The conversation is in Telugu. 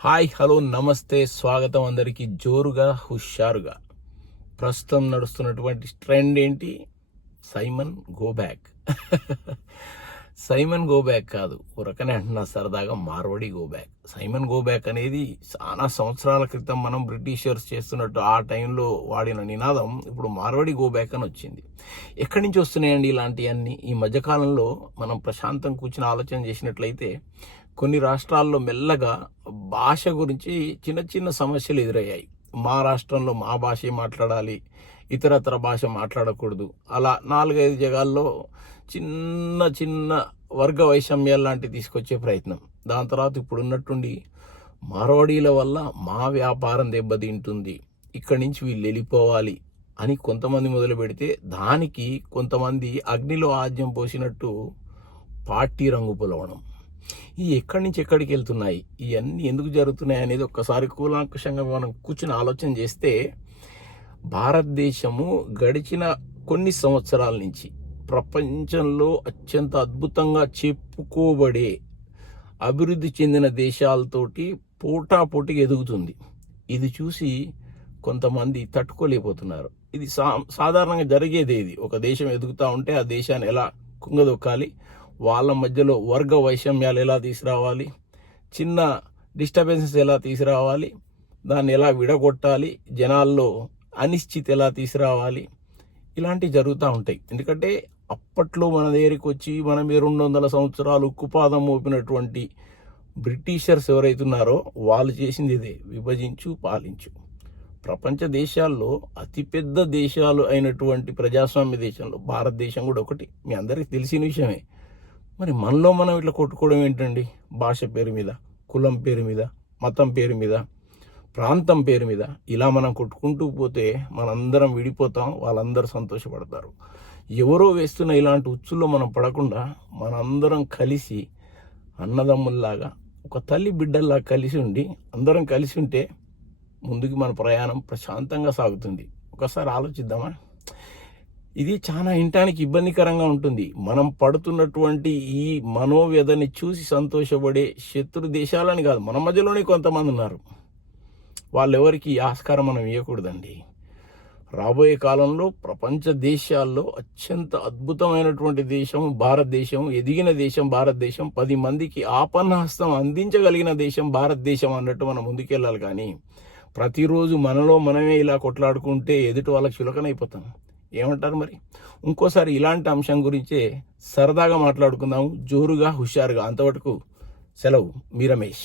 హాయ్ హలో నమస్తే స్వాగతం అందరికీ. జోరుగా హుషారుగా ప్రస్తుతం నడుస్తున్నటువంటి ట్రెండ్ ఏంటి? Simon go back. Simon go back కాదు, ఊరకనే అంటున్నా సరదాగా, Marwadi go back. Simon go back అనేది చాలా సంవత్సరాల క్రితం మనం బ్రిటిషర్స్ చేస్తున్నట్టు ఆ టైంలో వాడిన నినాదం ఇప్పుడు మార్వడి గో బ్యాక్ అని వచ్చింది. ఎక్కడి నుంచి వస్తున్నాయండి ఇలాంటివన్నీ? ఈ మధ్యకాలంలో మనం ప్రశాంతం కూర్చుని ఆలోచన చేసినట్లయితే కొన్ని రాష్ట్రాల్లో మెల్లగా భాష గురించి చిన్న చిన్న సమస్యలు ఎదురయ్యాయి. మా రాష్ట్రంలో మా భాషే మాట్లాడాలి, ఇతరత్ర భాష మాట్లాడకూడదు. అలా 4-5 జగాల్లో చిన్న చిన్న వర్గ వైషమ్యాలు లాంటివి తీసుకొచ్చే ప్రయత్నం. దాని తర్వాత ఇప్పుడు ఉన్నట్టుండి మార్వాడీల వల్ల మా వ్యాపారం దెబ్బతింటుంది, ఇక్కడి నుంచి వీళ్ళు వెళ్ళిపోవాలి అని కొంతమంది మొదలు పెడితే, దానికి కొంతమంది అగ్నిలో ఆజ్యం పోసినట్టు పార్టీ రంగు పులవడం. ఈ ఎక్కడి నుంచి ఎక్కడికి వెళ్తున్నాయి, ఇవన్నీ ఎందుకు జరుగుతున్నాయి అనేది ఒక్కసారి కూలంకషంగా మనం కూర్చుని ఆలోచన చేస్తే, భారతదేశము గడిచిన కొన్ని సంవత్సరాల నుంచి ప్రపంచంలో అత్యంత అద్భుతంగా చెప్పుకోబడే అభివృద్ధి చెందిన దేశాలతోటి పోటాపోటీగా ఎదుగుతుంది. ఇది చూసి కొంతమంది తట్టుకోలేకపోతున్నారు. ఇది సాధారణంగా జరిగేదే. ఇది ఒక దేశం ఎదుగుతూ ఉంటే ఆ దేశాన్ని ఎలా కుంగదొక్కాలి, వాళ్ళ మధ్యలో వర్గ వైషమ్యాలు ఎలా తీసుకురావాలి, చిన్న డిస్టర్బెన్సెస్ ఎలా తీసుకురావాలి, దాన్ని ఎలా విడగొట్టాలి, జనాల్లో అనిశ్చితి ఎలా తీసుకురావాలి, ఇలాంటివి జరుగుతూ ఉంటాయి. ఎందుకంటే అప్పట్లో మన దగ్గరికి వచ్చి మన మీద 200 సంవత్సరాలు ఉక్కుపాదం మోపినటువంటి బ్రిటిషర్స్ ఎవరైతే ఉన్నారో వాళ్ళు చేసింది ఇదే: విభజించు పాలించు. ప్రపంచ దేశాల్లో అతిపెద్ద దేశాలు అయినటువంటి ప్రజాస్వామ్య దేశంలో భారతదేశం కూడా ఒకటి. మీ అందరికీ తెలిసిన విషయమే. మరి మనలో మనం ఇట్లా కొట్టుకోవడం ఏంటండి? భాష పేరు మీద, కులం పేరు మీద, మతం పేరు మీద, ప్రాంతం పేరు మీద ఇలా మనం కొట్టుకుంటూ పోతే మనందరం విడిపోతాం, వాళ్ళందరూ సంతోషపడతారు. ఎవరో వేస్తున్న ఇలాంటి ఉచ్చుల్లో మనం పడకుండా మనందరం కలిసి అన్నదమ్ముల్లాగా, ఒక తల్లి బిడ్డల్లా కలిసి ఉండి అందరం కలిసి ఉంటే ముందుకు మన ప్రయాణం ప్రశాంతంగా సాగుతుంది. ఒకసారి ఆలోచిద్దామా? ఇది చాలా వినటానికి ఇబ్బందికరంగా ఉంటుంది. మనం పడుతున్నటువంటి ఈ మనోవ్యధని చూసి సంతోషపడే శత్రు దేశాలని కాదు, మన మధ్యలోనే కొంతమంది ఉన్నారు. వాళ్ళెవరికి ఆస్కారం మనం ఇవ్వకూడదండి. రాబోయే కాలంలో ప్రపంచ దేశాల్లో అత్యంత అద్భుతమైనటువంటి దేశం భారతదేశం, ఎదిగిన దేశం భారతదేశం, 10 మందికి ఆపన్నహస్తం అందించగలిగిన దేశం భారతదేశం అన్నట్టు మనం ముందుకెళ్ళాలి. కానీ ప్రతిరోజు మనలో మనమే ఇలా కొట్లాడుకుంటే ఎదుటి వాళ్ళకి చులకనైపోతాం. ఏమంటారు మరి? ఇంకోసారి ఇలాంటి అంశం గురించే సరదాగా మాట్లాడుకుందాము, జోరుగా హుషారుగా. అంతవరకు సెలవు. మీ రమేష్.